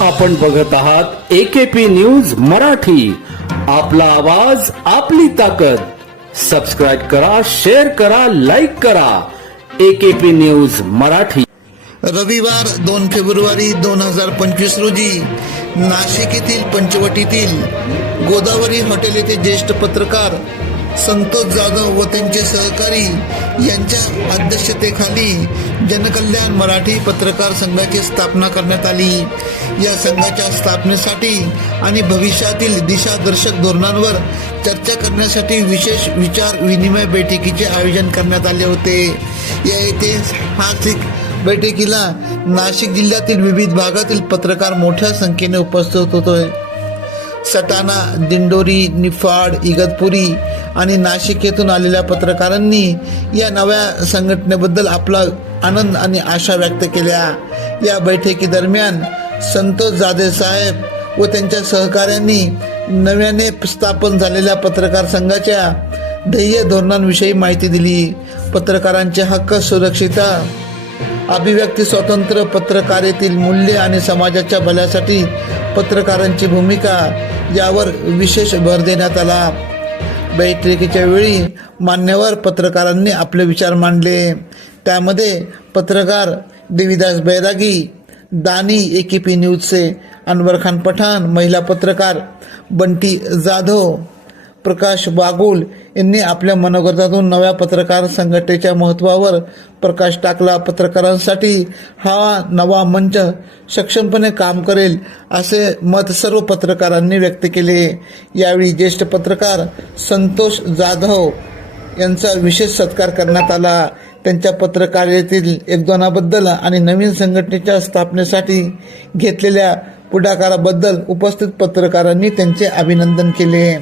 आपण बघत आहात एकेपी न्यूज मराठी. आपला आवाज आपली ताकद. सबस्क्राईब करा शेअर करा लाईक करा. AKP news Marathi. रविवार दोन फेब्रुवारी दोन हजार पंचवीस रोजी. नाशिक येथील पंचवटीतील गोदावरी हॉटेल येथे ज्येष्ठ पत्रकार संतोष जाधव व त्यांचे सहकारी यांच्या अध्यक्षतेखाली जनकल्याण मराठी पत्रकार संघाची स्थापना करण्यात आली. या संघाच्या स्थापनेसाठी आणि भविष्यातील दिशादर्शक धोरणांवर चर्चा करण्यासाठी विशेष विचार विनिमय बैठकीचे आयोजन करण्यात आले होते. या ऐतिहासिक बैठकीला नाशिक जिल्ह्यातील विविध भागातील पत्रकार मोठ्या संख्येने उपस्थित होतोय सटाणा दिंडोरी निफाड इगतपुरी आणि नाशिक येथून आलेल्या पत्रकारांनी या नव्या संघटनेबद्दल आपला आनंद आणि आशा व्यक्त केल्या. या बैठकीदरम्यान संतोष जाधव साहेब व त्यांच्या सहकाऱ्यांनी नव्याने स्थापन झालेल्या पत्रकार संघाच्या ध्येय धोरणांविषयी माहिती दिली. पत्रकारांचे हक्क सुरक्षिता अभिव्यक्ती स्वातंत्र्य पत्रकारेतील मूल्य आणि समाजाच्या भल्यासाठी पत्रकारांची भूमिका यावर विशेष भर देण्यात आला. बैठकीच्या वेळी मान्यवर पत्रकारांनी आपले विचार मांडले. त्यामध्ये पत्रकार देवीदास बैरागी दानी एकीपी न्यूजचे अनवर खान पठाण महिला पत्रकार बंटी जाधव प्रकाश बागुल यांनी आपल्या मनोगतातून नव्या पत्रकार संघटनेच्या महत्त्वावर प्रकाश टाकला. पत्रकारांसाठी हा नवा मंच सक्षमपणे काम करेल असे मत सर्व पत्रकारांनी व्यक्त केले. यावेळी ज्येष्ठ पत्रकार संतोष जाधव यांचा विशेष सत्कार करण्यात आला. त्यांच्या पत्रकारितेतील योगदानाबद्दल आणि नवीन संघटनेच्या स्थापनेसाठी घेतलेल्या पुढाकाराबद्दल उपस्थित पत्रकारांनी त्यांचे अभिनंदन केले.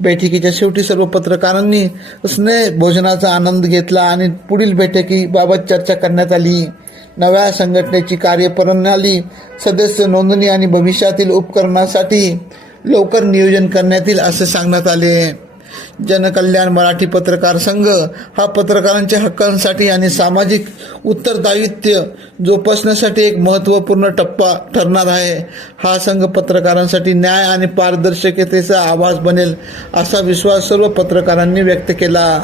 बैठकीच्या शेवटी सर्व पत्रकारांनी स्नेह भोजनाचा आनंद घेतला आणि पुढील बैठकीबाबत चर्चा करण्यात आली. नव्या संघटनेची कार्यप्रणाली सदस्य नोंदणी आणि भविष्यातील उपकरणासाठी लवकर नियोजन करण्यात येईल असे सांगण्यात आले. जनकल्याण मराठी पत्रकार संघ हा पत्रकारांच्या हक्कांसाठी आणि सामाजिक उत्तरदायित्व जोपासण्यासाठी एक महत्त्वपूर्ण टप्पा ठरणार आहे. हा संघ पत्रकारांसाठी न्याय आणि पारदर्शकतेचा आवाज बनेल असा विश्वास सर्व पत्रकारांनी व्यक्त केला.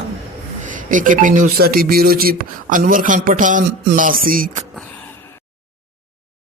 ए के पी न्यूजसाठी ब्युरो चीफ अनवर खान पठाण नाशिक.